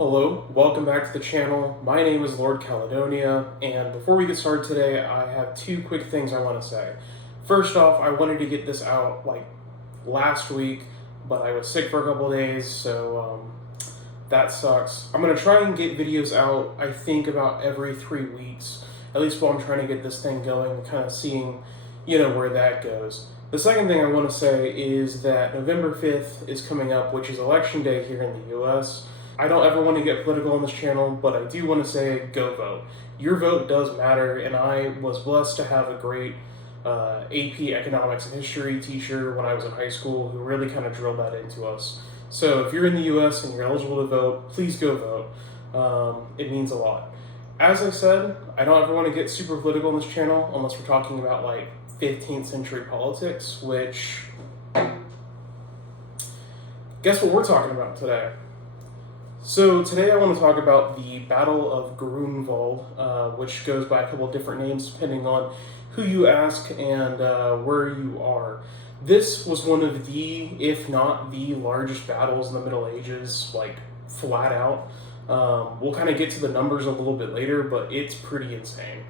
Hello, welcome back to the channel. My name is Lord Caledonia, and before we get started today, I have two quick things I want to say. First off, I wanted to get this out like last week, but I was sick for a couple of days, so that sucks. I'm going to try and get videos out, I think, about every 3 weeks, at least while I'm trying to get this thing going and kind of seeing, where that goes. The second thing I want to say is that November 5th is coming up, which is election day here in the US. I don't ever want to get political on this channel, but I do want to say go vote. Your vote does matter, and I was blessed to have a great AP Economics and History teacher when I was in high school who really kind of drilled that into us. So if you're in the US and you're eligible to vote, please go vote. It means a lot. As I said, I don't ever want to get super political on this channel unless we're talking about like 15th century politics, which guess what we're talking about today? So today I want to talk about the Battle of Grunwald, which goes by a couple of different names depending on who you ask and where you are. This was one of the, if not the largest battles in the Middle Ages, like flat out. We'll kind of get to the numbers a little bit later, but it's pretty insane.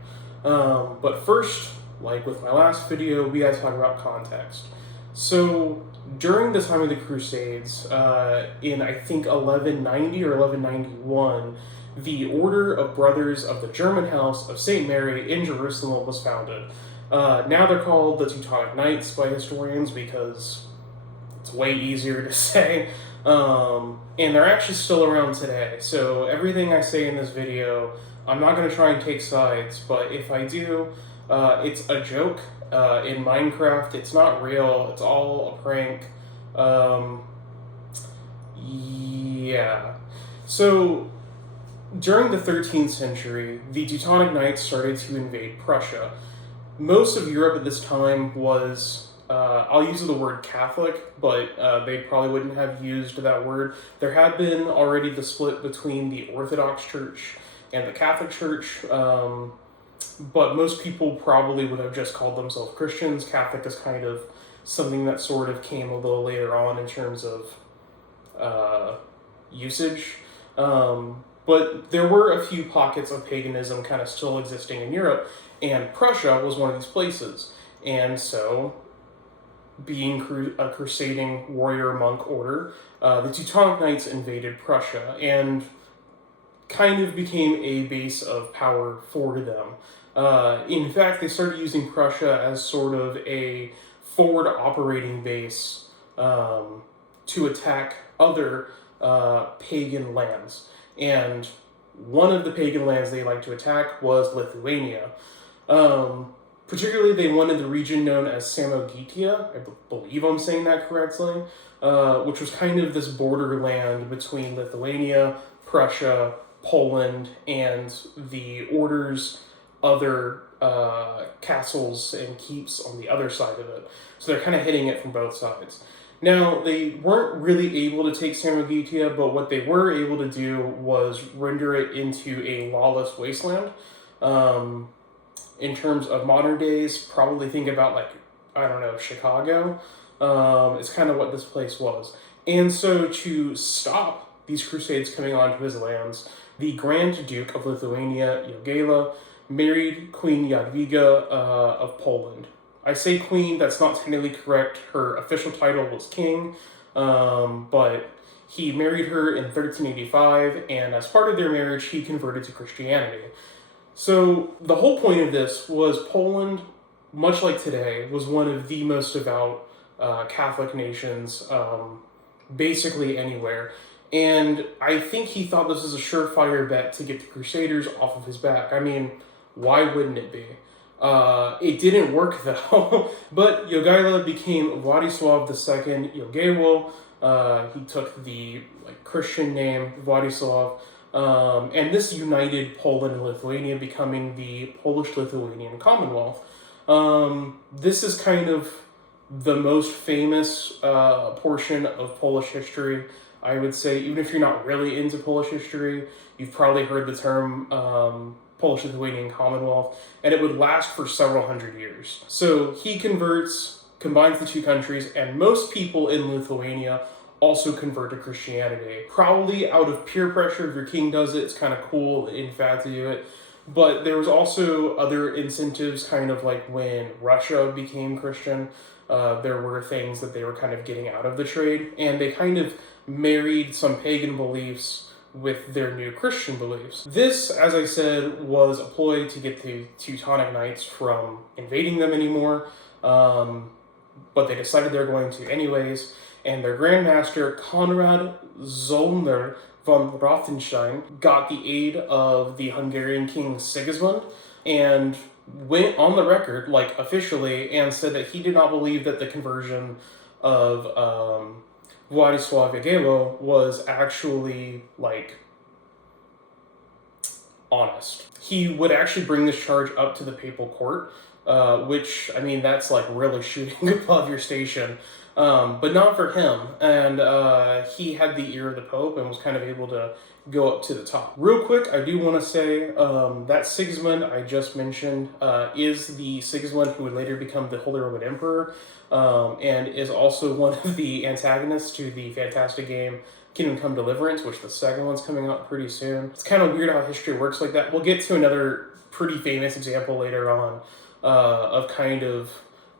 But first, like with my last video, we gotta talk about context. So during the time of the Crusades, in I think 1190 or 1191, the Order of Brothers of the German House of St. Mary in Jerusalem was founded. Now they're called the Teutonic Knights by historians because it's way easier to say. And they're actually still around today. So everything I say in this video, I'm not going to try and take sides, but if I do, it's a joke. In Minecraft, it's not real, it's all a prank. Yeah. So, during the 13th century, the Teutonic Knights started to invade Prussia. Most of Europe at this time was, I'll use the word Catholic, but they probably wouldn't have used that word. There had been already the split between the Orthodox Church and the Catholic Church, but most people probably would have just called themselves Christians. Catholic is kind of something that sort of came a little later on in terms of usage. But there were a few pockets of paganism kind of still existing in Europe, and Prussia was one of these places. And so, being a crusading warrior monk order, the Teutonic Knights invaded Prussia and kind of became a base of power for them. In fact, they started using Prussia as sort of a forward operating base to attack other pagan lands. And one of the pagan lands they liked to attack was Lithuania. Particularly, they wanted the region known as Samogitia, I believe I'm saying that correctly, which was kind of this borderland between Lithuania, Prussia, Poland, and the Order's other castles and keeps on the other side of it. So they're kind of hitting it from both sides. Now, they weren't really able to take Samogitia, but what they were able to do was render it into a lawless wasteland. In terms of modern days, probably think about like, I don't know, Chicago. It's kind of what this place was. And so to stop these crusades coming onto his lands, the Grand Duke of Lithuania, Jogaila, married Queen Jadwiga of Poland. I say queen, that's not technically correct. Her official title was king, but he married her in 1385, and as part of their marriage, he converted to Christianity. So the whole point of this was Poland, much like today, was one of the most devout Catholic nations, basically anywhere. And I think he thought this was a surefire bet to get the Crusaders off of his back. I mean, why wouldn't it be? It didn't work though, but Jogaila became Władysław II Jogaila. He took the Christian name Władysław, and this united Poland and Lithuania, becoming the Polish-Lithuanian Commonwealth. This is kind of the most famous portion of Polish history, I would say. Even if you're not really into Polish history, you've probably heard the term Polish-Lithuanian Commonwealth, and it would last for several hundred years. So he combines the two countries, and most people in Lithuania also convert to Christianity. Probably out of peer pressure. If your king does it, it's kind of cool, in fact, to do it. But there was also other incentives, kind of like when Russia became Christian, there were things that they were kind of getting out of the trade, and they kind of married some pagan beliefs with their new Christian beliefs. This, as I said, was a ploy to get the Teutonic Knights from invading them anymore, but they decided they're going to anyways, and their Grand Master, Konrad Zollner von Rothenstein, got the aid of the Hungarian King Sigismund, and went on the record, like officially, and said that he did not believe that the conversion of Władysław Jagiello was actually, like, honest. He would actually bring this charge up to the papal court, which, I mean, that's like really shooting above your station, but not for him. And he had the ear of the Pope and was kind of able to go up to the top. Real quick, I do want to say that Sigismund I just mentioned is the Sigismund who would later become the Holy Roman Emperor, and is also one of the antagonists to the fantastic game Kingdom Come Deliverance, which the second one's coming out pretty soon. It's kind of weird how history works like that. We'll get to another pretty famous example later on of kind of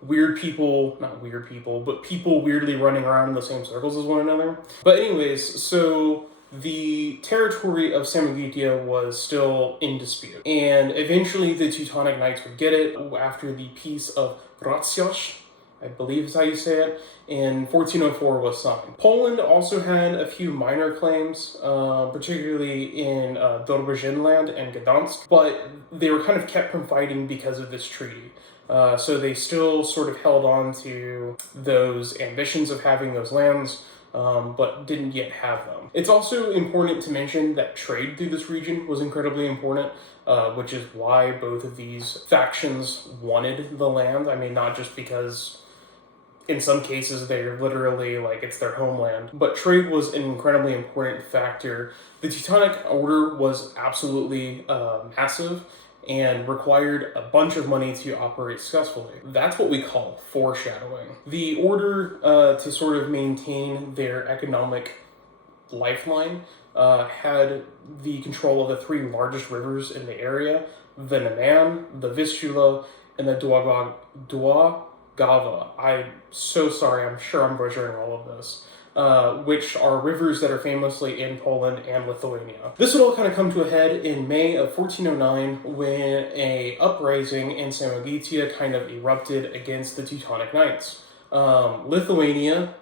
weird people, not weird people, but people weirdly running around in the same circles as one another. But anyways, so the territory of Samogita was still in dispute, and eventually the Teutonic Knights would get it after the Peace of Racios, I believe is how you say it, in 1404 was signed. Poland also had a few minor claims, particularly in Dobrzyńland and Gdansk, but they were kind of kept from fighting because of this treaty. So they still sort of held on to those ambitions of having those lands, but didn't yet have them. It's also important to mention that trade through this region was incredibly important, which is why both of these factions wanted the land. I mean, not just because in some cases they're literally like it's their homeland, but trade was an incredibly important factor. The Teutonic Order was absolutely massive and required a bunch of money to operate successfully. That's what we call foreshadowing. The order, to sort of maintain their economic lifeline, had the control of the three largest rivers in the area: the Neman, the Vistula, and the Daugava. I'm so sorry, I'm sure I'm butchering all of this. Which are rivers that are famously in Poland and Lithuania. This would all kind of come to a head in May of 1409 when a uprising in Samogitia kind of erupted against the Teutonic Knights. Lithuania,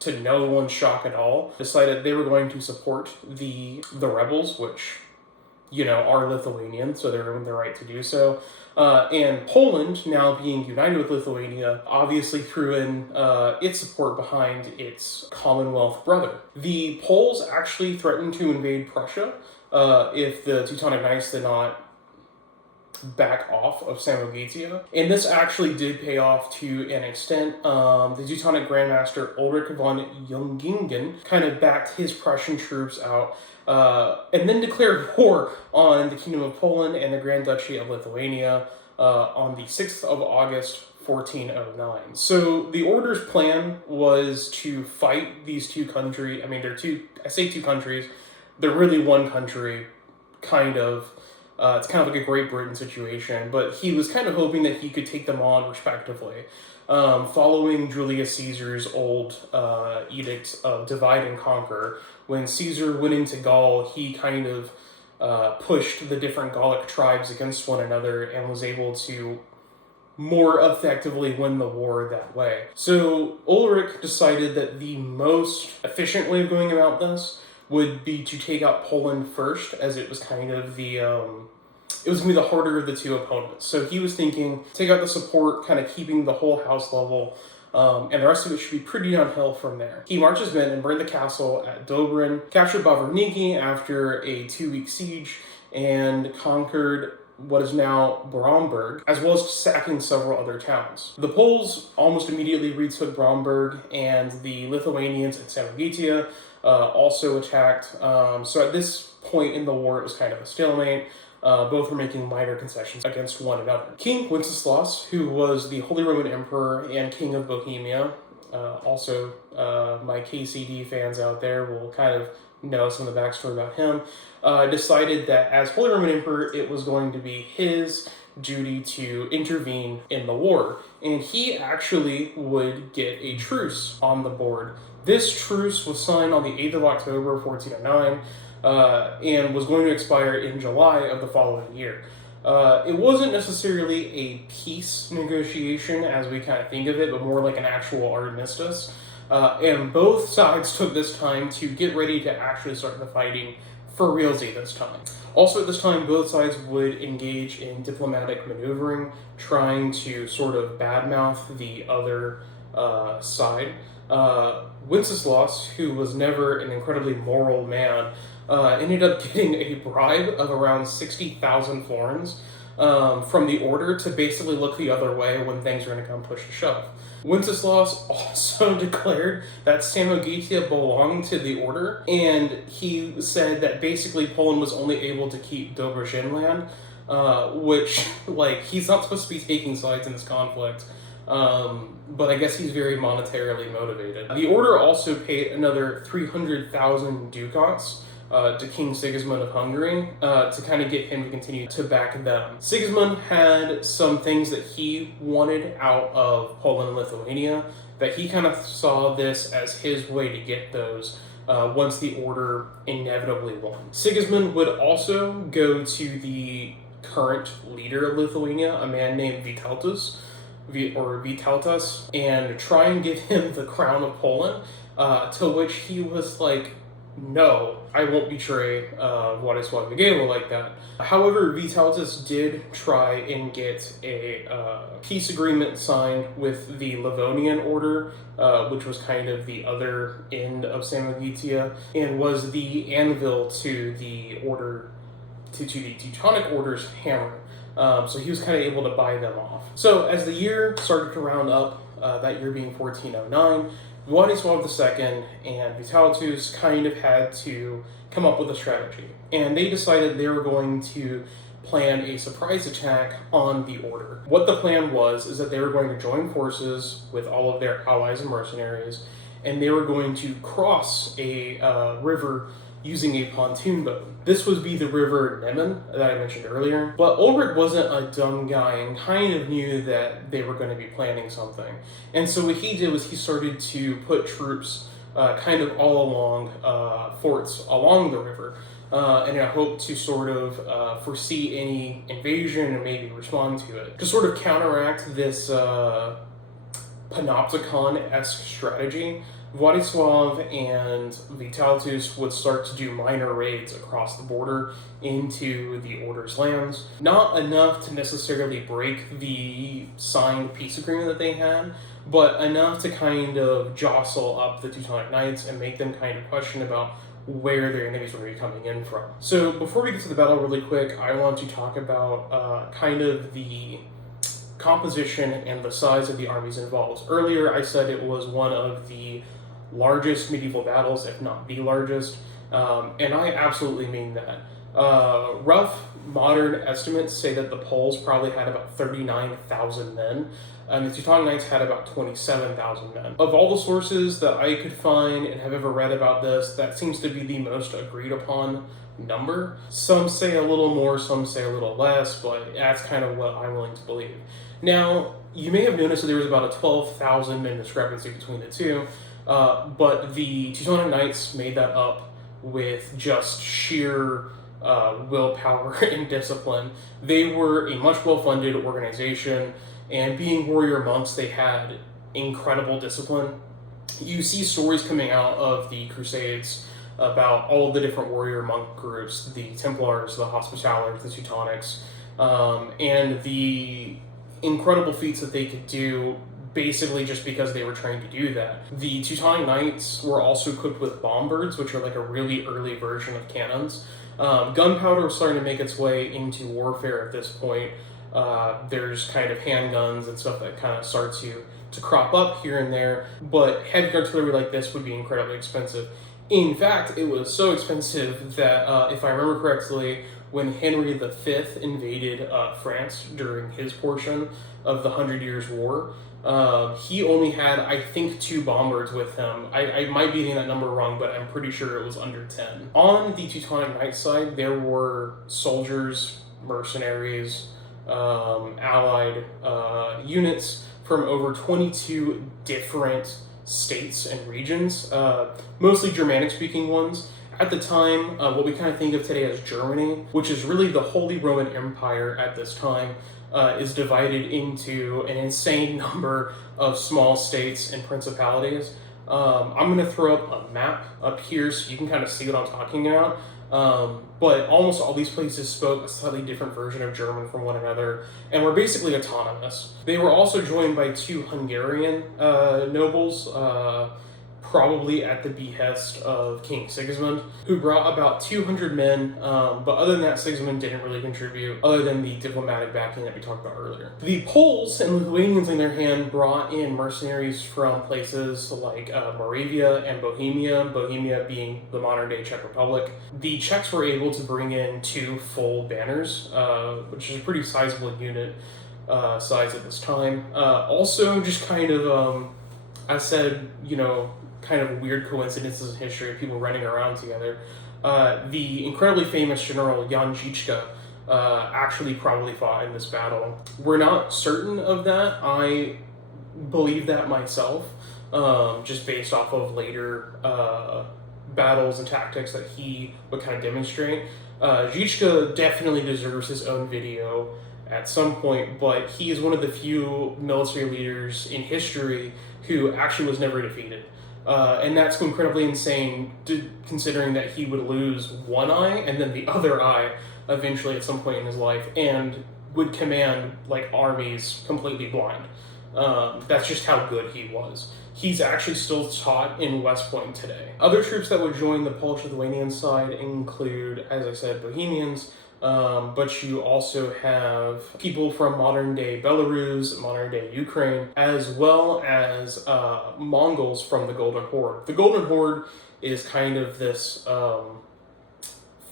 to no one's shock at all, decided they were going to support the rebels, which, you know, are Lithuanian, so they're in the right to do so. And Poland, now being united with Lithuania, obviously threw in its support behind its Commonwealth brother. The Poles actually threatened to invade Prussia if the Teutonic Knights did not back off of Samogitia. And this actually did pay off to an extent. The Teutonic Grandmaster Ulrich von Jungingen kind of backed his Prussian troops out, and then declared war on the Kingdom of Poland and the Grand Duchy of Lithuania on the 6th of August, 1409. So the Order's plan was to fight these two countries. I mean, I say two countries, they're really one country, kind of. It's kind of like a Great Britain situation, but he was kind of hoping that he could take them on respectively. Following Julius Caesar's old edict of divide and conquer, when Caesar went into Gaul, he kind of pushed the different Gallic tribes against one another and was able to more effectively win the war that way. So Ulrich decided that the most efficient way of going about this would be to take out Poland first, as it was kind of the it was going to be the harder of the two opponents. So he was thinking, take out the support, kind of keeping the whole house level, and the rest of it should be pretty downhill from there. He marches in and burned the castle at Dobrin, captured Baverniki after a 2-week siege, and conquered what is now Bromberg, as well as sacking several other towns. The Poles almost immediately retook Bromberg, and the Lithuanians at Samogitia also attacked. So at this point in the war, it was kind of a stalemate. Both were making minor concessions against one another. King Wenceslaus, who was the Holy Roman Emperor and King of Bohemia, My KCD fans out there will kind of know some of the backstory about him. Decided that as Holy Roman Emperor, it was going to be his duty to intervene in the war, and he actually would get a truce on the board. This truce was signed on the 8th of October, 1409, and was going to expire in July of the following year. It wasn't necessarily a peace negotiation as we kind of think of it, but more like an actual armistice. And both sides took this time to get ready to actually start the fighting for realsy this time. Also at this time, both sides would engage in diplomatic maneuvering, trying to sort of badmouth the other side. Wenceslaus, who was never an incredibly moral man, ended up getting a bribe of around 60,000 florins from the order to basically look the other way when things were going to come push to shove. Wenceslaus also declared that Samogitia belonged to the order, and he said that basically Poland was only able to keep Dobrzinland, which, like, he's not supposed to be taking sides in this conflict. But I guess he's very monetarily motivated. The order also paid another 300,000 ducats to King Sigismund of Hungary to kind of get him to continue to back them. Sigismund had some things that he wanted out of Poland and Lithuania, that he kind of saw this as his way to get those once the order inevitably won. Sigismund would also go to the current leader of Lithuania, a man named Vytautas, and try and give him the crown of Poland, to which he was like, no, I won't betray Władysław Wigiełła like that. However, Vytautas did try and get a peace agreement signed with the Livonian Order, which was kind of the other end of Samogitia, and was the anvil to the order, to the Teutonic Order's hammer. So he was kind of able to buy them off. So as the year started to round up, that year being 1409, Władysław II and Vytautas kind of had to come up with a strategy. And they decided they were going to plan a surprise attack on the order. What the plan was is that they were going to join forces with all of their allies and mercenaries, and they were going to cross a river using a pontoon boat. This would be the river Neman that I mentioned earlier, but Ulrich wasn't a dumb guy and kind of knew that they were going to be planning something. And so what he did was he started to put troops kind of all along forts along the river in a hope to sort of foresee any invasion and maybe respond to it. To sort of counteract this panopticon-esque strategy, Władysław and Vytautas would start to do minor raids across the border into the Order's lands. Not enough to necessarily break the signed peace agreement that they had, but enough to kind of jostle up the Teutonic Knights and make them kind of question about where their enemies were going to be coming in from. So before we get to the battle really quick, I want to talk about kind of the composition and the size of the armies involved. Earlier I said it was one of the largest medieval battles, if not the largest, and I absolutely mean that. Rough modern estimates say that the Poles probably had about 39,000 men, and the Teutonic Knights had about 27,000 men. Of all the sources that I could find and have ever read about this, that seems to be the most agreed upon number. Some say a little more, some say a little less, but that's kind of what I'm willing to believe. Now, you may have noticed that there was about a 12,000 men discrepancy between the two, but the Teutonic Knights made that up with just sheer willpower and discipline. They were a much well-funded organization, and being warrior monks, they had incredible discipline. You see stories coming out of the Crusades about all of the different warrior monk groups, the Templars, the Hospitallers, the Teutonics, and the incredible feats that they could do basically just because they were trained to do that. The Teutonic Knights were also equipped with bombards, which are like a really early version of cannons. Gunpowder was starting to make its way into warfare at this point. There's kind of handguns and stuff that kind of start to crop up here and there, but heavy artillery like this would be incredibly expensive. In fact, it was so expensive that, if I remember correctly, when Henry V invaded France during his portion of the Hundred Years' War, he only had, I think, 2 bombers with him. I might be getting that number wrong, but I'm pretty sure it was under 10. On the Teutonic Knights side, there were soldiers, mercenaries, allied units from over 22 different states and regions, mostly Germanic-speaking ones. At the time, what we kind of think of today as Germany, which is really the Holy Roman Empire at this time, is divided into an insane number of small states and principalities. I'm going to throw up a map up here so you can kind of see what I'm talking about. But almost all these places spoke a slightly different version of German from one another and were basically autonomous. They were also joined by 2 Hungarian nobles, probably at the behest of King Sigismund, who brought about 200 men, but other than that, Sigismund didn't really contribute, other than the diplomatic backing that we talked about earlier. The Poles and Lithuanians, on their hand, brought in mercenaries from places like Moravia and Bohemia, Bohemia being the modern-day Czech Republic. The Czechs were able to bring in 2 full banners, which is a pretty sizable unit size at this time. Also, just kind of, I said, kind of weird coincidences in history of people running around together. The incredibly famous general Jan Žižka actually probably fought in this battle. We're not certain of that. I believe that myself, just based off of later battles and tactics that he would kind of demonstrate. Žižka definitely deserves his own video at some point, but he is one of the few military leaders in history who actually was never defeated. And that's incredibly insane, considering that he would lose one eye and then the other eye eventually at some point in his life, and would command armies completely blind. That's just how good he was. He's actually still taught in West Point today. Other troops that would join the Polish-Lithuanian side include, as I said, Bohemians, but you also have people from modern-day Belarus, modern-day Ukraine, as well as Mongols from the Golden Horde. The Golden Horde is kind of this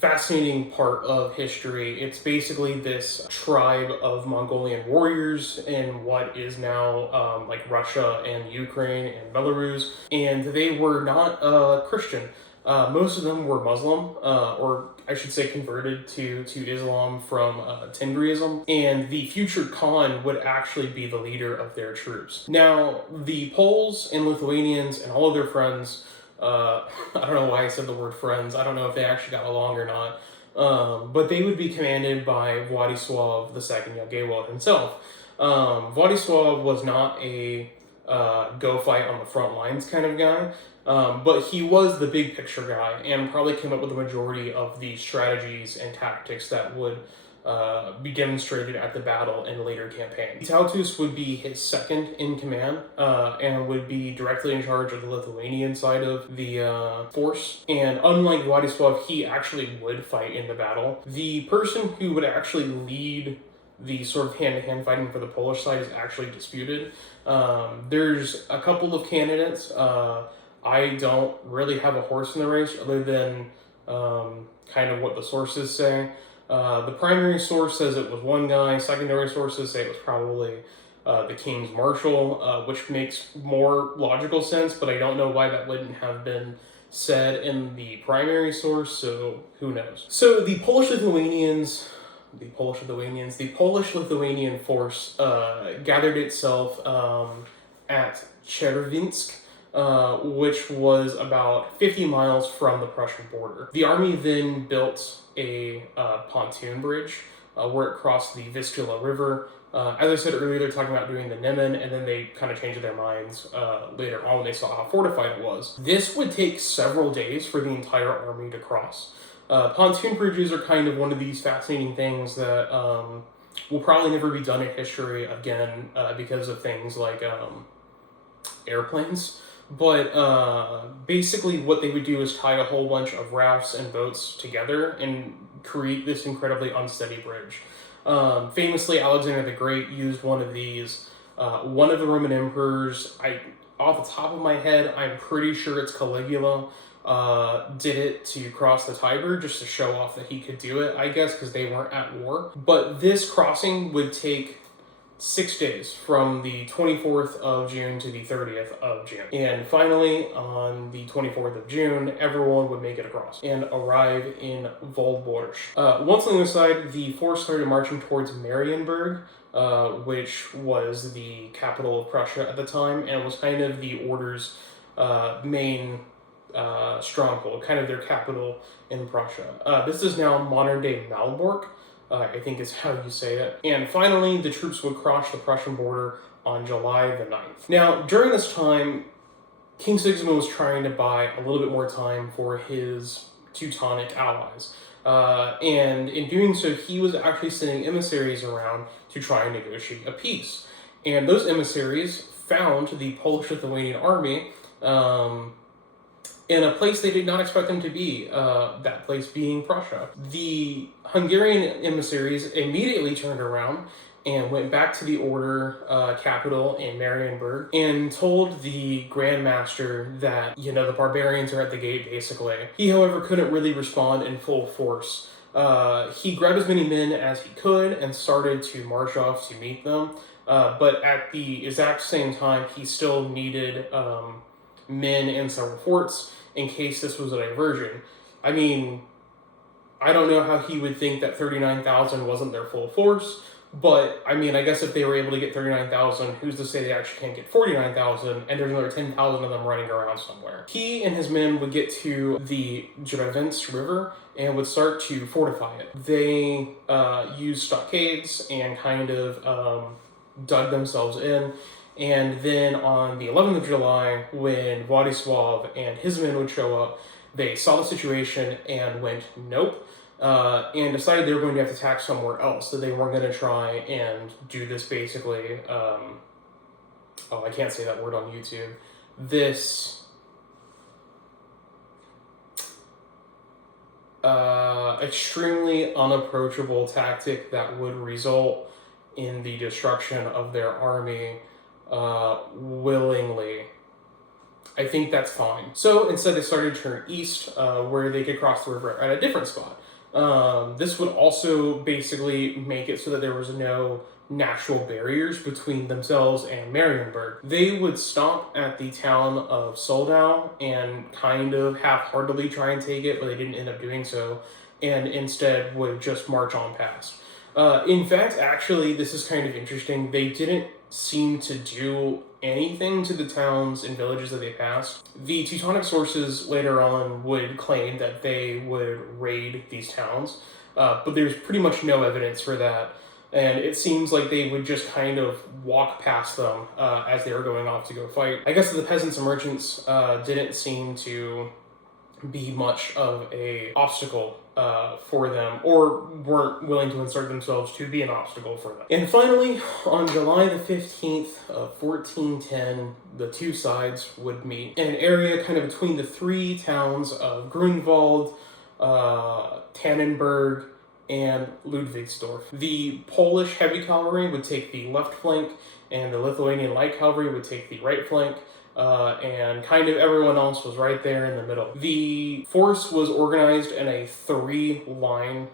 fascinating part of history. It's basically this tribe of Mongolian warriors in what is now Russia and Ukraine and Belarus, and they were not Christian. Most of them were Muslim, or I should say converted to Islam from Tengriism, and the future Khan would actually be the leader of their troops. Now, the Poles and Lithuanians and all of their friends, I don't know why I said the word friends, I don't know if they actually got along or not, but they would be commanded by Władysław II Jagiełło himself. Władysław was not a go fight on the front lines kind of guy, but he was the big picture guy and probably came up with the majority of the strategies and tactics that would be demonstrated at the battle in later campaigns. Tautus would be his second in command and would be directly in charge of the Lithuanian side of the force. And unlike Władysław, he actually would fight in the battle. The person who would actually lead the sort of hand-to-hand fighting for the Polish side is actually disputed. There's a couple of candidates. I don't really have a horse in the race other than kind of what the sources say. The primary source says it was one guy. Secondary sources say it was probably the King's Marshal, which makes more logical sense, but I don't know why that wouldn't have been said in the primary source, so who knows. So the Polish-Lithuanian force gathered itself at Czerwinsk, which was about 50 miles from the Prussian border. The army then built a pontoon bridge where it crossed the Vistula River. As I said earlier, they're talking about doing the Neman, and then they kind of changed their minds later on when they saw how fortified it was. This would take several days for the entire army to cross. Pontoon bridges are kind of one of these fascinating things that will probably never be done in history again because of things like airplanes. But basically what they would do is tie a whole bunch of rafts and boats together and create this incredibly unsteady bridge. Famously, Alexander the Great used one of these. One of the Roman emperors, off the top of my head, I'm pretty sure it's Caligula, did it to cross the Tiber just to show off that he could do it, I guess, because they weren't at war. But this crossing would take 6 days, from the 24th of June to the 30th of June. And finally, on the 24th of June, everyone would make it across and arrive in Waldborg. Once on the side, the force started marching towards Marienburg, which was the capital of Prussia at the time, and was kind of the Order's main stronghold, kind of their capital in Prussia. This is now modern-day Malbork, I think is how you say it. And finally, the troops would cross the Prussian border on July the 9th. Now, during this time, King Sigismund was trying to buy a little bit more time for his Teutonic allies. And in doing so, he was actually sending emissaries around to try and negotiate a peace. And those emissaries found the Polish-Lithuanian army in a place they did not expect them to be, that place being Prussia. The Hungarian emissaries immediately turned around and went back to the Order capital in Marienburg and told the Grand Master that, the barbarians are at the gate, basically. He, however, couldn't really respond in full force. He grabbed as many men as he could and started to march off to meet them, but at the exact same time, he still needed men in several forts in case this was a diversion. I mean, I don't know how he would think that 39,000 wasn't their full force, but I mean, I guess if they were able to get 39,000, who's to say they actually can't get 49,000, and there's another 10,000 of them running around somewhere. He and his men would get to the Drevens River and would start to fortify it. They used stockades and kind of dug themselves in. And then on the 11th of July, when Władysław and his men would show up, they saw the situation and went, nope, and decided they were going to have to attack somewhere else, that they weren't going to try and do this basically, I can't say that word on YouTube, this extremely unapproachable tactic that would result in the destruction of their army willingly. I think that's fine. So instead they started to turn east, where they could cross the river at a different spot. This would also basically make it so that there was no natural barriers between themselves and Marienburg. They would stop at the town of Soldau and kind of half-heartedly try and take it, but they didn't end up doing so, and instead would just march on past. In fact, actually, this is kind of interesting. They didn't seem to do anything to the towns and villages that they passed. The Teutonic sources later on would claim that they would raid these towns, but there's pretty much no evidence for that. And it seems like they would just kind of walk past them as they were going off to go fight. I guess the peasants and merchants didn't seem to be much of a obstacle for them, or weren't willing to insert themselves to be an obstacle for them. And finally, on July the 15th of 1410, the two sides would meet in an area kind of between the three towns of Grunwald, Tannenberg, and Ludwigsdorf. The Polish heavy cavalry would take the left flank, and the Lithuanian light cavalry would take the right flank, and kind of everyone else was right there in the middle. The force was organized in a three-line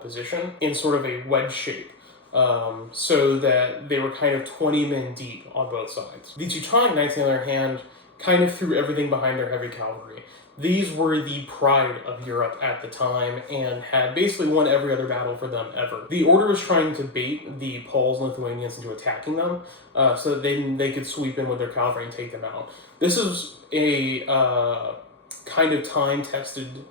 position in sort of a wedge shape, so that they were kind of 20 men deep on both sides. The Teutonic Knights, on the other hand, kind of threw everything behind their heavy cavalry. These were the pride of Europe at the time and had basically won every other battle for them ever. The Order was trying to bait the Poles and Lithuanians into attacking them so that they could sweep in with their cavalry and take them out. This is a kind of time-tested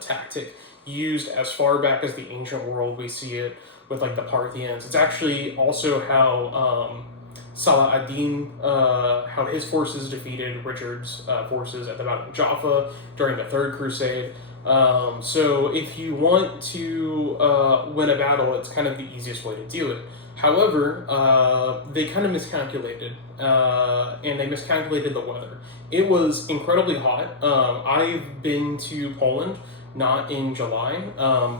tactic used as far back as the ancient world. We see it with like the Parthians. It's actually also how Salah ad-Din, how his forces defeated Richard's forces at the Battle of Jaffa during the Third Crusade. So if you want to win a battle, it's kind of the easiest way to do it. However, they kind of miscalculated, and they miscalculated the weather. It was incredibly hot. I've been to Poland, not in July,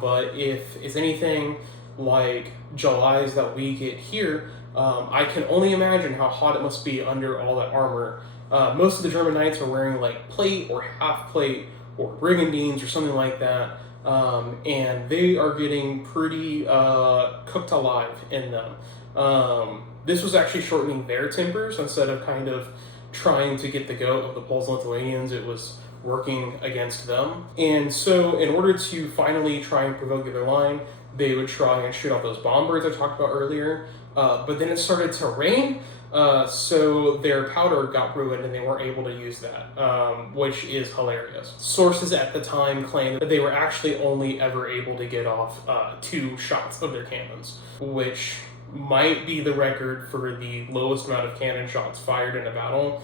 but if it's anything like July's that we get here, I can only imagine how hot it must be under all that armor. Most of the German knights are wearing like plate or half plate or brigandines or something like that. And they are getting pretty cooked alive in them. This was actually shortening their tempers instead of kind of trying to get the goat of the Poles and Lithuanians. It was working against them. And so in order to finally try and provoke the other line, they would try and shoot off those bomb birds I talked about earlier. But then it started to rain, so their powder got ruined and they weren't able to use that, which is hilarious. Sources at the time claimed that they were actually only ever able to get off 2 shots of their cannons, which might be the record for the lowest amount of cannon shots fired in a battle,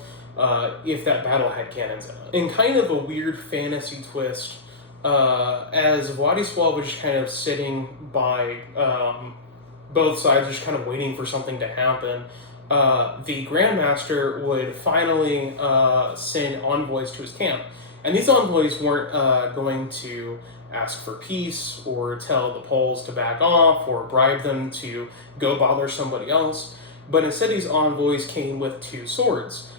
if that battle had cannons in it. In kind of a weird fantasy twist, as Władysław was just kind of sitting by both sides, just kind of waiting for something to happen, the Grandmaster would finally send envoys to his camp. And these envoys weren't going to ask for peace or tell the Poles to back off or bribe them to go bother somebody else, but instead these envoys came with 2 swords,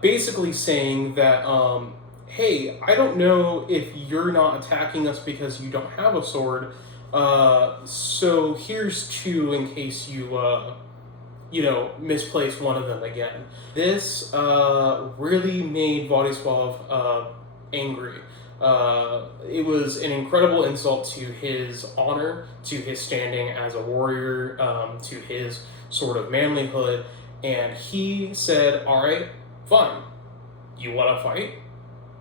basically saying that, hey, I don't know if you're not attacking us because you don't have a sword, so here's 2 in case you, misplace one of them again. This really made Władysław angry. It was an incredible insult to his honor, to his standing as a warrior, to his sort of manlyhood, and he said, all right, fine, you want to fight?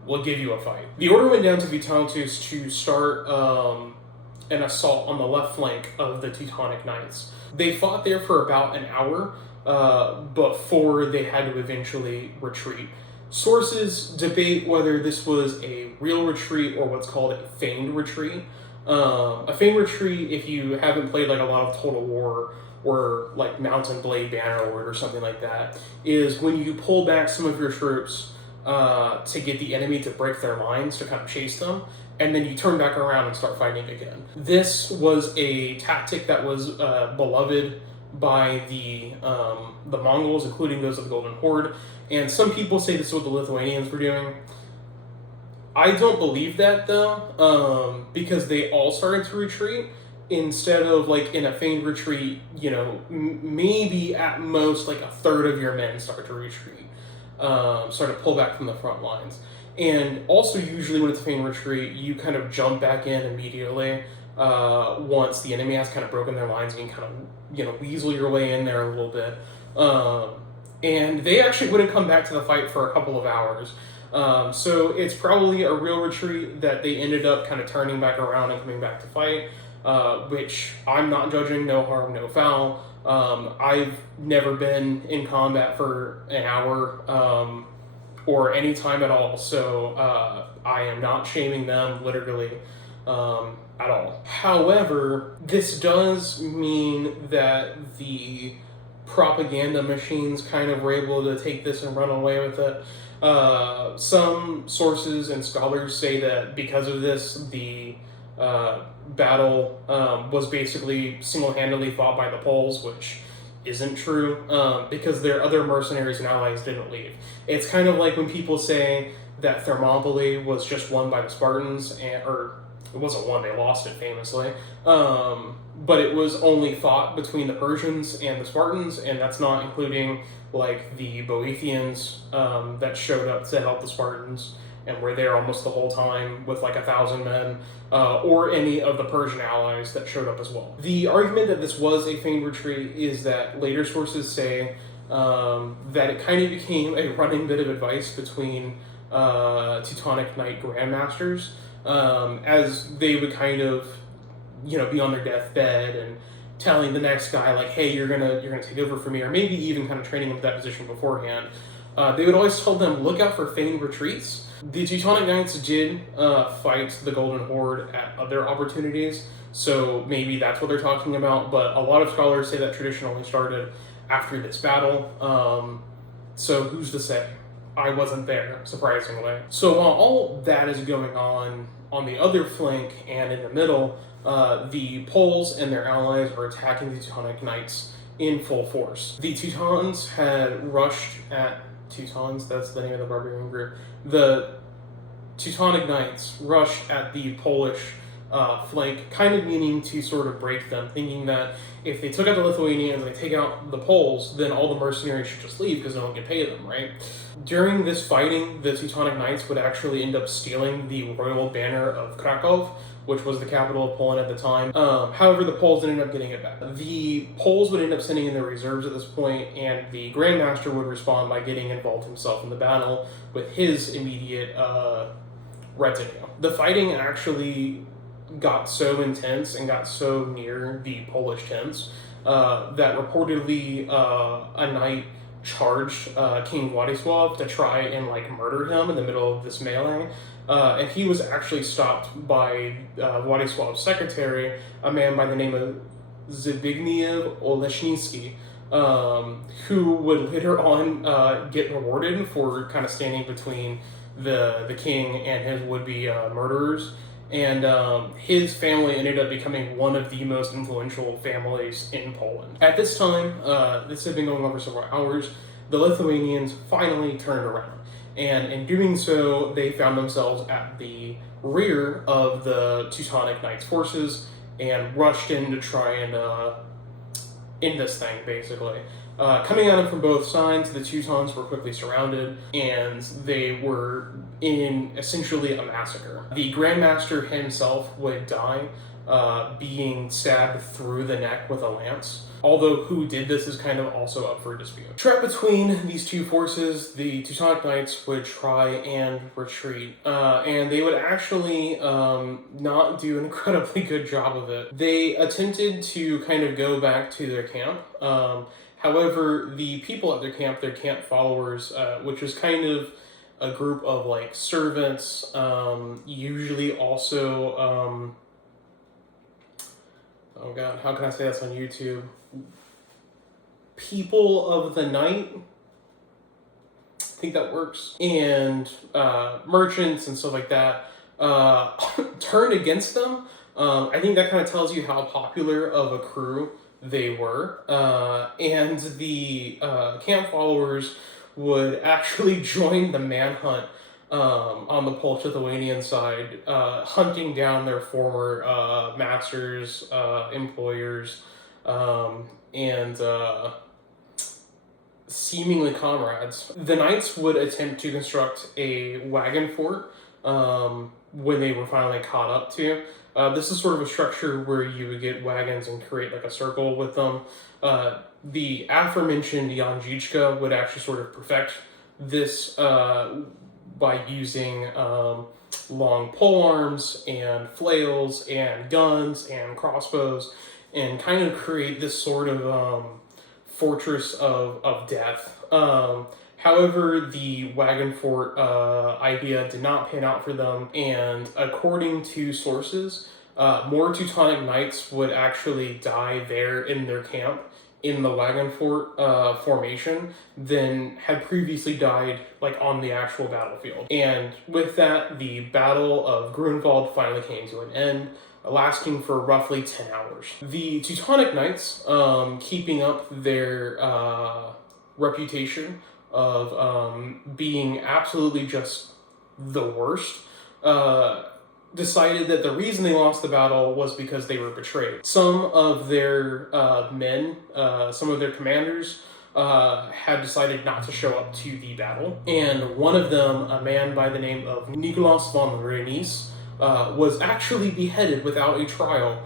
We'll give you a fight. The order went down to Vytautas to start an assault on the left flank of the Teutonic Knights. They fought there for about an hour before they had to eventually retreat. Sources debate whether this was a real retreat or what's called a feigned retreat. A feigned retreat, if you haven't played like a lot of Total War or like Mount and Blade Bannerlord or something like that, is when you pull back some of your troops to get the enemy to break their lines, to kind of chase them, and then you turn back around and start fighting again. This was a tactic that was beloved by the Mongols, including those of the Golden Horde, and some people say this is what the Lithuanians were doing. I don't believe that though, because they all started to retreat instead of like in a feigned retreat. Maybe at most like a third of your men start to retreat, start to pull back from the front lines. And also usually when it's a feigned retreat, you kind of jump back in immediately once the enemy has kind of broken their lines, and you can kind of weasel your way in there a little bit. And they actually wouldn't come back to the fight for a couple of hours. So it's probably a real retreat that they ended up kind of turning back around and coming back to fight, which I'm not judging, no harm, no foul. I've never been in combat for an hour or any time at all, so I am not shaming them literally at all. However, this does mean that the propaganda machines kind of were able to take this and run away with it. Some sources and scholars say that because of this, the battle was basically single-handedly fought by the Poles, which isn't true, because their other mercenaries and allies didn't leave. It's kind of like when people say that Thermopylae was just won by the Spartans, or it wasn't won, they lost it famously, but it was only fought between the Persians and the Spartans, and that's not including like the Boeotians that showed up to help the Spartans and were there almost the whole time with like 1,000 men, or any of the Persian allies that showed up as well. The argument that this was a feigned retreat is that later sources say that it kind of became a running bit of advice between Teutonic Knight Grandmasters, as they would kind of, be on their deathbed and telling the next guy like, hey, you're gonna take over for me, or maybe even kind of training them to that position beforehand. They would always tell them, look out for feigned retreats. The Teutonic Knights did fight the Golden Horde at other opportunities, so maybe that's what they're talking about, but a lot of scholars say that tradition only started after this battle, so who's to say? I wasn't there, surprisingly. So while all that is going on the other flank and in the middle, the Poles and their allies are attacking the Teutonic Knights in full force. The Teutons had rushed at Teutons, that's the name of the barbarian group. The Teutonic Knights rush at the Polish flank, kind of meaning to sort of break them, thinking that if they took out the Lithuanians, they take out the Poles, then all the mercenaries should just leave because no one can pay them, right? During this fighting, the Teutonic Knights would actually end up stealing the royal banner of Krakow, which was the capital of Poland at the time. However, the Poles ended up getting it back. The Poles would end up sending in their reserves at this point, and the Grand Master would respond by getting involved himself in the battle with his immediate retinue. The fighting actually got so intense and got so near the Polish tents that reportedly a knight charged King Władysław to try and murder him in the middle of this melee. And he was actually stopped by Władysław's secretary, a man by the name of Zbigniew Olesznicki, who would later on get rewarded for kind of standing between the king and his would-be murderers. And his family ended up becoming one of the most influential families in Poland. At this time, this had been going on for several hours, the Lithuanians finally turned around. And in doing so, they found themselves at the rear of the Teutonic Knights' forces and rushed in to try and end this thing, basically. Coming at them from both sides, the Teutons were quickly surrounded, and they were in essentially a massacre. The Grand Master himself would die, being stabbed through the neck with a lance, although who did this is kind of also up for dispute. Trapped between these two forces, the Teutonic Knights would try and retreat, and they would actually not do an incredibly good job of it. They attempted to kind of go back to their camp. However, the people at their camp followers, which is kind of a group of servants, usually also, oh god, how can I say this on YouTube? People of the night, I think that works, and merchants and stuff like that, turned against them. I think that kind of tells you how popular of a crew they were, and the camp followers would actually join the manhunt on the Polish-Lithuanian side, hunting down their former masters, employers, and seemingly comrades. The Knights would attempt to construct a wagon fort when they were finally caught up to. This is sort of a structure where you would get wagons and create a circle with them. The aforementioned Jan Žižka would actually sort of perfect this by using long pole arms and flails and guns and crossbows and kind of create this sort of fortress of death. However, the wagon fort idea did not pan out for them, and according to sources, more Teutonic Knights would actually die there in their camp in the wagon fort formation than had previously died on the actual battlefield. And with that, the Battle of Grunwald finally came to an end, lasting for roughly 10 hours. The Teutonic Knights, keeping up their reputation of being absolutely just the worst, decided that the reason they lost the battle was because they were betrayed. Some of their men, some of their commanders, had decided not to show up to the battle, and one of them, a man by the name of Nicholas von Renis, was actually beheaded without a trial.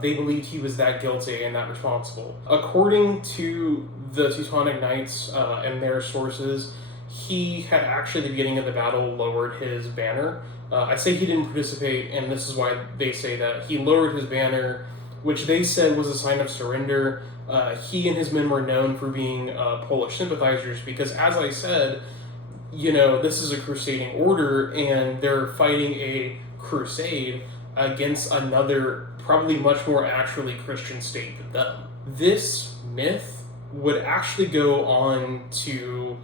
They believed he was that guilty and that responsible. According to the Teutonic Knights and their sources, he had actually at the beginning of the battle lowered his banner. I say he didn't participate, and this is why they say that. He lowered his banner, which they said was a sign of surrender. He and his men were known for being Polish sympathizers because, as I said, this is a crusading order, and they're fighting a crusade against another, probably much more actually Christian state than them. This myth would actually go on to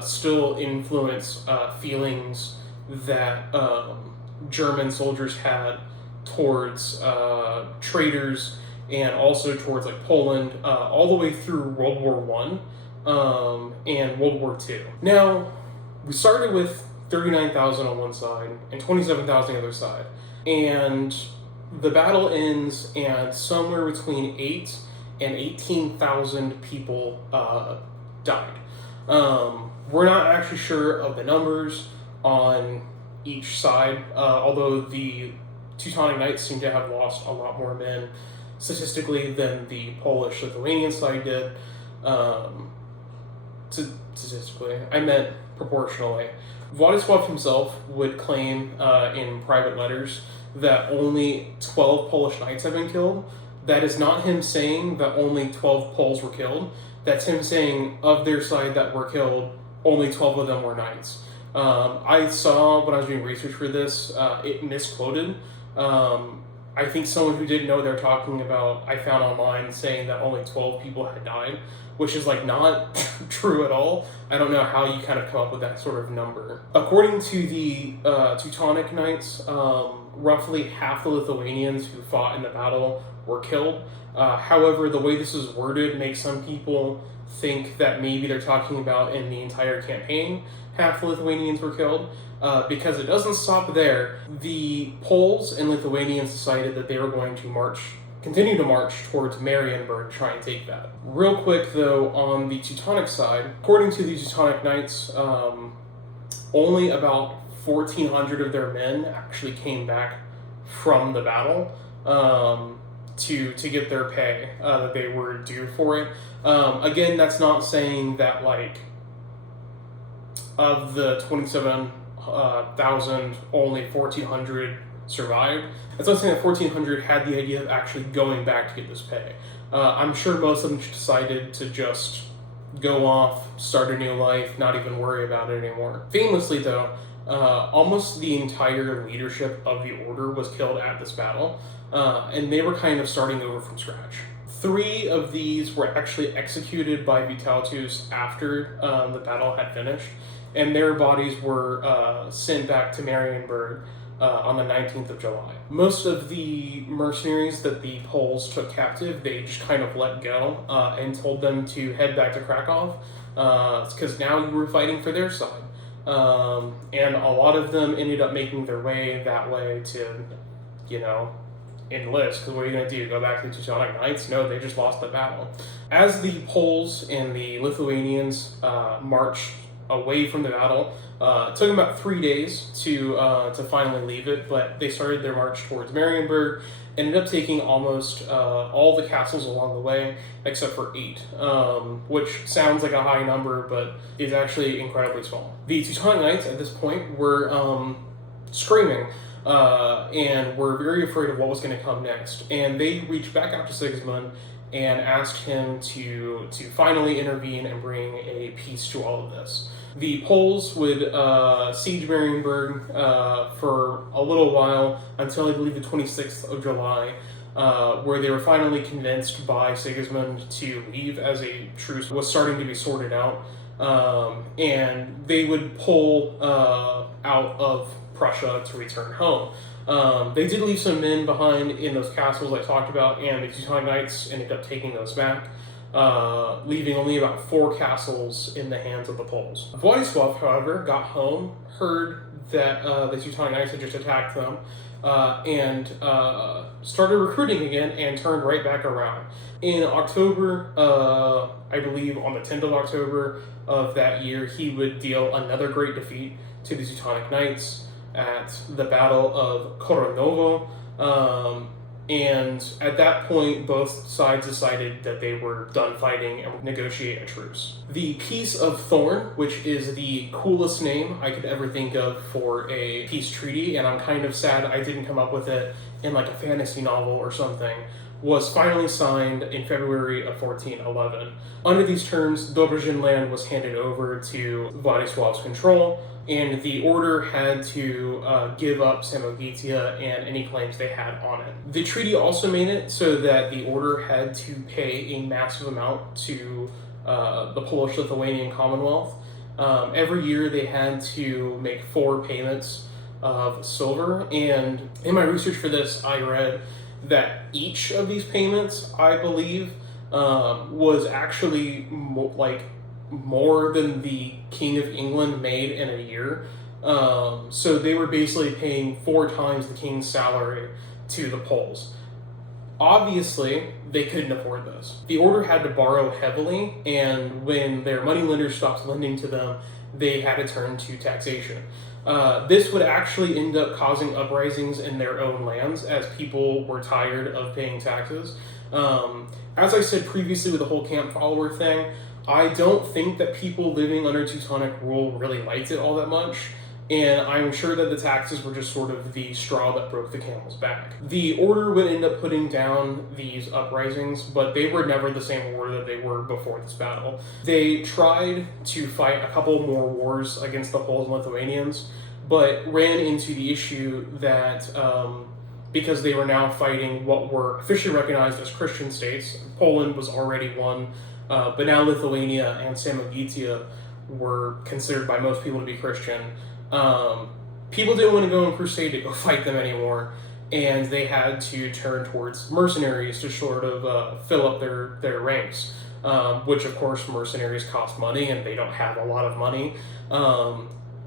still influence feelings that German soldiers had towards traitors and also towards Poland all the way through World War I and World War II. Now, we started with 39,000 on one side and 27,000 on the other side. And the battle ends, and somewhere between 8 and 18,000 people died. We're not actually sure of the numbers on each side, although the Teutonic Knights seem to have lost a lot more men statistically than the Polish-Lithuanian side did. Statistically, I meant proportionally. Władysław himself would claim in private letters that only 12 Polish knights have been killed. That is not him saying that only 12 Poles were killed. That's him saying of their side that were killed, only 12 of them were knights. I saw when I was doing research for this, it misquoted. I think someone who didn't know what they're talking about, I found online saying that only 12 people had died, which is like not true at all. I don't know how you kind of come up with that sort of number. According to the Teutonic Knights, roughly half the Lithuanians who fought in the battle were killed. However, the way this is worded makes some people think that maybe they're talking about in the entire campaign, half the Lithuanians were killed. Because it doesn't stop there. The Poles and Lithuanians decided that they were going to continue to march towards Marienburg to try and take that. Real quick though, on the Teutonic side, according to the Teutonic Knights, only about 1,400 of their men actually came back from the battle to get their pay that they were due for it. Again, that's not saying that like of the 27,000, only 1,400 survived. That's not saying that 1,400 had the idea of actually going back to get this pay. I'm sure most of them decided to just go off, start a new life, not even worry about it anymore. Famously though, almost the entire leadership of the order was killed at this battle, and they were kind of starting over from scratch. 3 of these were actually executed by Vytautas after the battle had finished, and their bodies were sent back to Marienburg on the 19th of July. Most of the mercenaries that the Poles took captive, they just kind of let go and told them to head back to Krakow, because now you were fighting for their side. And a lot of them ended up making their way that way to, enlist, because what are you going to do, go back to the Teutonic Knights? No, they just lost the battle. As the Poles and the Lithuanians marched away from the battle, it took them about 3 days to finally leave it, but they started their march towards Marienburg, ended up taking almost all the castles along the way, except for 8, which sounds like a high number, but is actually incredibly small. The Teutonic Knights at this point were screaming, and were very afraid of what was going to come next, and they reached back out to Sigismund and asked him to finally intervene and bring a peace to all of this. The Poles would siege Marienburg for a little while until I believe the 26th of July, where they were finally convinced by Sigismund to leave as a truce was starting to be sorted out, and they would pull out of Prussia to return home. They did leave some men behind in those castles I talked about, and the Teutonic Knights ended up taking those back, leaving only about 4 castles in the hands of the Poles. Władysław, however, got home, heard that the Teutonic Knights had just attacked them, and started recruiting again and turned right back around. In October, I believe on the 10th of October of that year, he would deal another great defeat to the Teutonic Knights at the Battle of Koronovo, and at that point both sides decided that they were done fighting and would negotiate a truce. The Peace of Thorn, which is the coolest name I could ever think of for a peace treaty, and I'm kind of sad I didn't come up with it in like a fantasy novel or something, was finally signed in February of 1411. Under these terms, Dobrzyń land was handed over to Władysław's control, and the order had to give up Samogitia and any claims they had on it. The treaty also made it so that the order had to pay a massive amount to the Polish-Lithuanian Commonwealth. Every year they had to make 4 payments of silver, and in my research for this I read that each of these payments, I believe, was actually more than the King of England made in a year. So they were basically paying 4 times the king's salary to the Poles. Obviously, they couldn't afford this. The order had to borrow heavily, and when their moneylenders stopped lending to them, they had to turn to taxation. This would actually end up causing uprisings in their own lands as people were tired of paying taxes. As I said previously with the whole camp follower thing, I don't think that people living under Teutonic rule really liked it all that much, and I'm sure that the taxes were just sort of the straw that broke the camel's back. The order would end up putting down these uprisings, but they were never the same order that they were before this battle. They tried to fight a couple more wars against the Poles and Lithuanians, but ran into the issue that because they were now fighting what were officially recognized as Christian states, Poland was already one, but now Lithuania and Samogitia were considered by most people to be Christian. People didn't want to go on crusade to go fight them anymore, and they had to turn towards mercenaries to sort of fill up their ranks, which of course mercenaries cost money and they don't have a lot of money.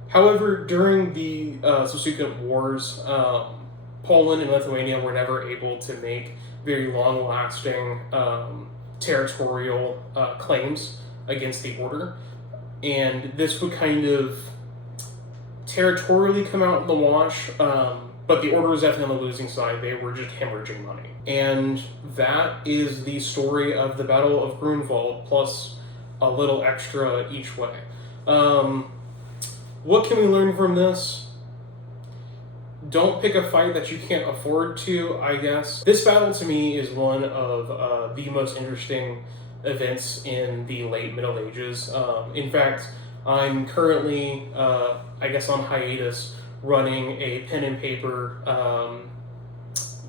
However, during the subsequent wars, Poland and Lithuania were never able to make very long-lasting territorial claims against the order, and this would kind of territorially come out in the wash, but the order was definitely on the losing side. They were just hemorrhaging money. And that is the story of the Battle of Grunwald, plus a little extra each way. What can we learn from this? Don't pick a fight that you can't afford to, I guess. This battle to me is one of the most interesting events in the late Middle Ages. In fact, I'm currently, I guess on hiatus, running a pen and paper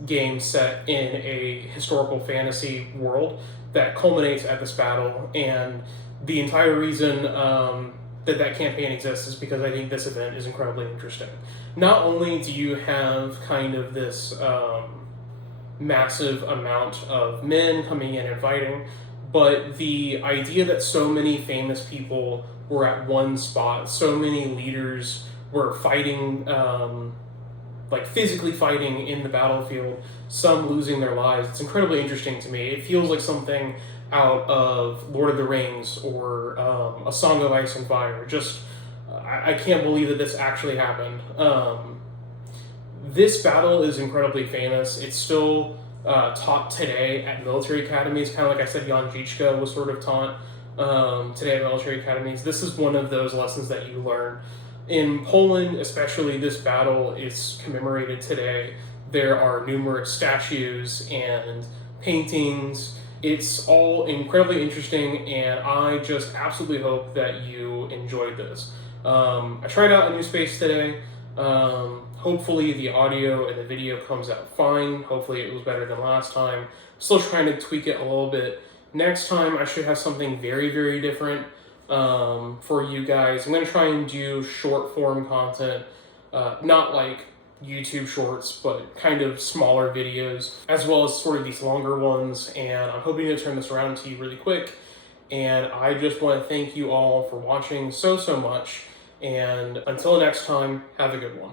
game set in a historical fantasy world that culminates at this battle, and the entire reason that campaign exists is because I think this event is incredibly interesting. Not only do you have kind of this massive amount of men coming in and fighting, but the idea that so many famous people were at one spot, so many leaders were fighting, like physically fighting in the battlefield, some losing their lives. It's incredibly interesting to me. It feels like something out of Lord of the Rings or A Song of Ice and Fire. Just, I can't believe that this actually happened. This battle is incredibly famous. It's still taught today at military academies, kind of like I said, Jan Žička was sort of taught today at military academies. This is one of those lessons that you learn. In Poland, especially, this battle is commemorated today. There are numerous statues and paintings. It's all incredibly interesting, and I just absolutely hope that you enjoyed this. I tried out a new space today. Hopefully the audio and the video comes out fine. Hopefully it was better than last time. Still trying to tweak it a little bit. Next time I should have something very, very different for you guys. I'm going to try and do short form content, not like YouTube shorts, but kind of smaller videos, as well as sort of these longer ones, and I'm hoping to turn this around to you really quick. And I just want to thank you all for watching so much, and until next time, have a good one.